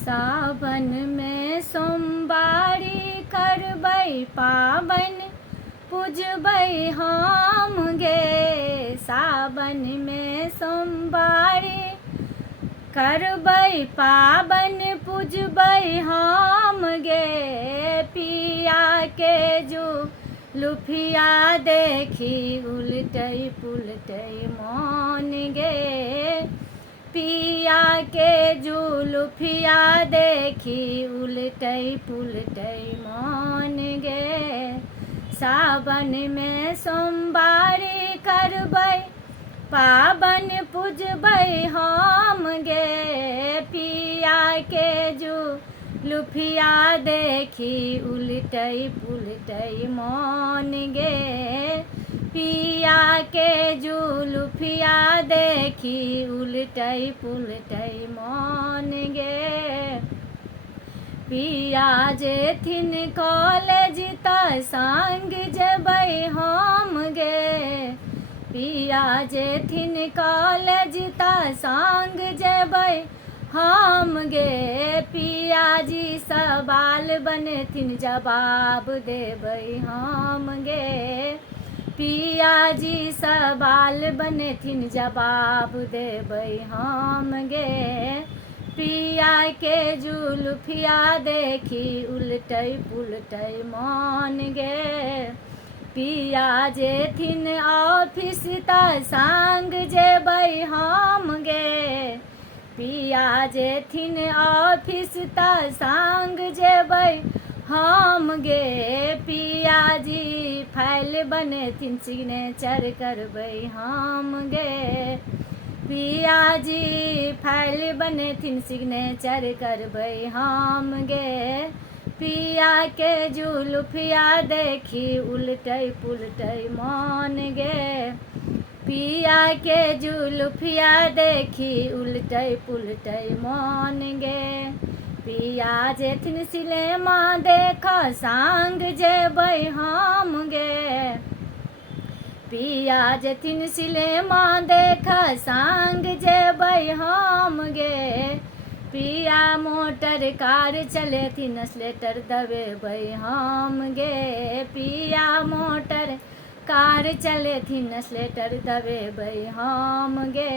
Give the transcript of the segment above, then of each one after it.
सावन में सोमवारी करबै पाबन पूजबै हम गे। सावन में सोमवारी करबै पाबन पूजबै हम गे। पिया के जो लुफिया देखी उलटै पुलटै मन गे। पिया के जुलुफिया देखी उलटै पुलटै मन गे। सावन में सोमवारी करबै पाबन पूजबै हम गे। पिया के जुलुफिया देखी उलटै पुलटै मन गे। पिया के जुलुफिया देखी उलटै पुलटै मन गे। पिया जेथिन कॉलेज त संग जेबै हम गे। पिया जेथिन कॉलेज त संग जेबै हम गे। पिया जी सवाल बनेथिन जवाब देबै हम गे। पिया जी सवाल बनेथिन जवाब देबै हम गे। पिया के जुलुफिया देखी उलटै पुलटै मन गे। पिया जेथिन ऑफिस त संग जेबै हम गे। पिया जेथिन ऑफिस त संग जेबै हम गे। पिया जी फाइल बनेथिन सिग्नेचर करबै हम गे। पिया जी फाइल बनेथिन सिग्नेचर करबै हम गे। पिया के जुलुफिया देखी उलटै पुलटै मन गे। पिया के जुलुफिया देखी उलटै पुलटै मन गे। पिया जेथिन सिनेमा देख संग जेबै हम गे। पिया जेथिन सिनेमा देख संग जेबै हम गे। पिया मोटर कार चलेथिन स्लेटर दबेबै हम गे। पिया मोटर कार चलेथिन स्लेटर दबेबै हम गे।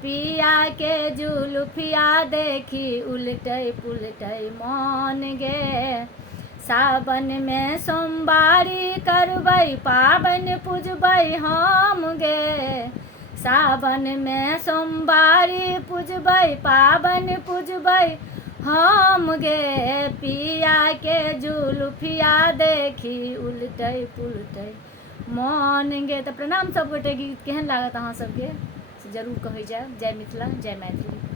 पिया के जुलुफिया देखी उलटै पुलटै मन गे। सावन में सोमवारी करबै पाबन पूजबै हम गे। सावन में सोमवारी पूजबै पाबन पूजबै हम गे। पिया के जुलुफिया देखी उलटै पुलटै मन गे। तऽ प्रणाम सब गोटे। गीत केहन लागत अहाँ सबके जरूर कहै जायब। जय मिथिला जय मैथिली।